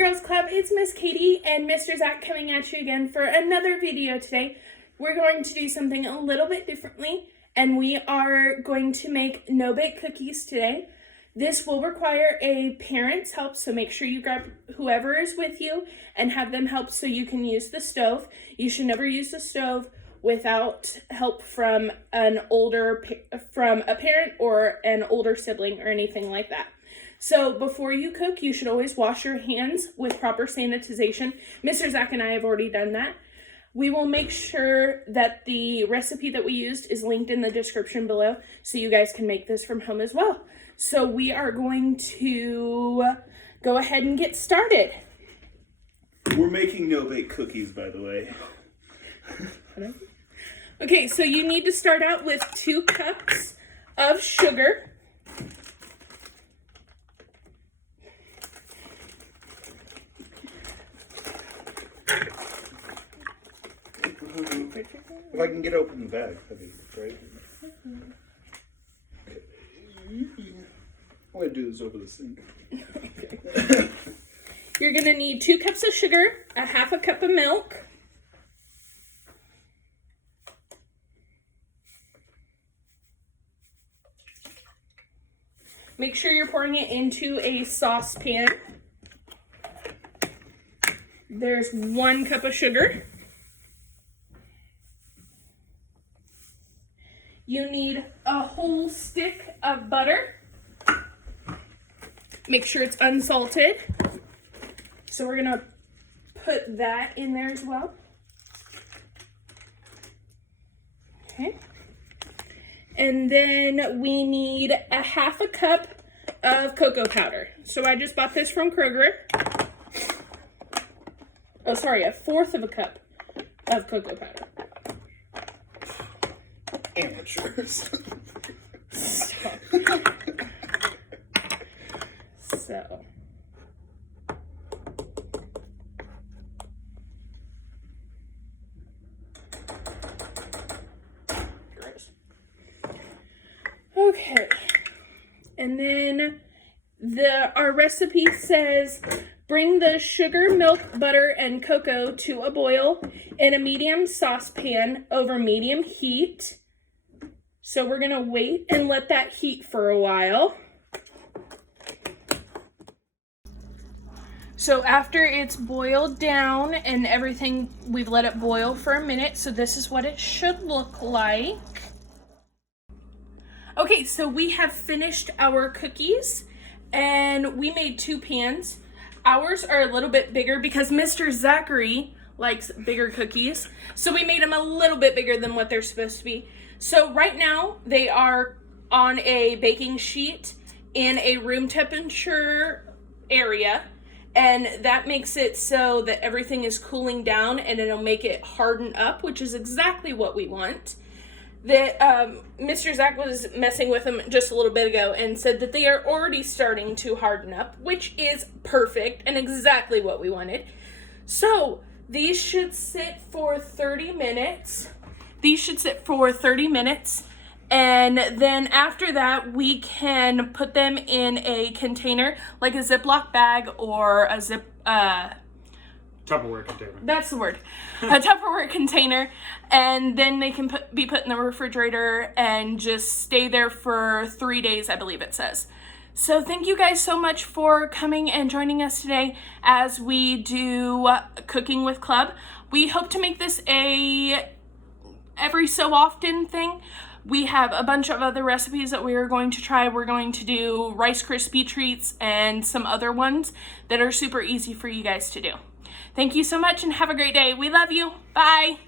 Girls Club, it's Miss Katie and Mr. Zach coming at you again for another video today. We're going to do something a little bit differently, and we are going to make no-bake cookies today. This will require a parent's help, so make sure you grab whoever is with you and have them help so you can use the stove. You should never use the stove without help from a parent or an older sibling or anything like that. So before you cook, you should always wash your hands with proper sanitization. Mr. Zach and I have already done that. We will make sure that the recipe that we used is linked in the description below so you guys can make this from home as well. So we are going to go ahead and get started. We're making no-bake cookies, by the way. Okay, so you need to start out with 2 cups of sugar. If I can get open the bag, that'd be great. I'm going to do this over the sink. You're going to need 2 cups of sugar, a half a cup of milk, make sure you're pouring it into a saucepan. There's 1 cup of sugar. You need a whole stick of butter. Make sure it's unsalted. So we're gonna put that in there as well. Okay. And then we need a half a cup of cocoa powder. So I just bought this from Kroger. Oh, sorry, a 1/4 of a cup of cocoa powder. Amateurs. So. Okay. And then our recipe says bring the sugar, milk, butter, and cocoa to a boil in a medium saucepan over medium heat. So we're going to wait and let that heat for a while. So after it's boiled down and everything, we've let it boil for a minute. So this is what it should look like. Okay, so we have finished our cookies and we made 2 pans. Ours are a little bit bigger because Mr. Zachary likes bigger cookies. So we made them a little bit bigger than what they're supposed to be. So right now they are on a baking sheet in a room temperature area, and that makes it so that everything is cooling down and it'll make it harden up, which is exactly what we want. That Mr. Zach was messing with them just a little bit ago and said that they are already starting to harden up, which is perfect and exactly what we wanted. So these should sit for 30 minutes. And then after that, we can put them in a container, like a Ziploc bag or a Tupperware container. That's the word. A Tupperware container. And then they can be put in the refrigerator and just stay there for 3 days, I believe it says. So thank you guys so much for coming and joining us today as we do Cooking with Club. We hope to make this a every so often thing. We have a bunch of other recipes that we are going to try. We're going to do Rice Krispie treats and some other ones that are super easy for you guys to do. Thank you so much and have a great day. We love you. Bye.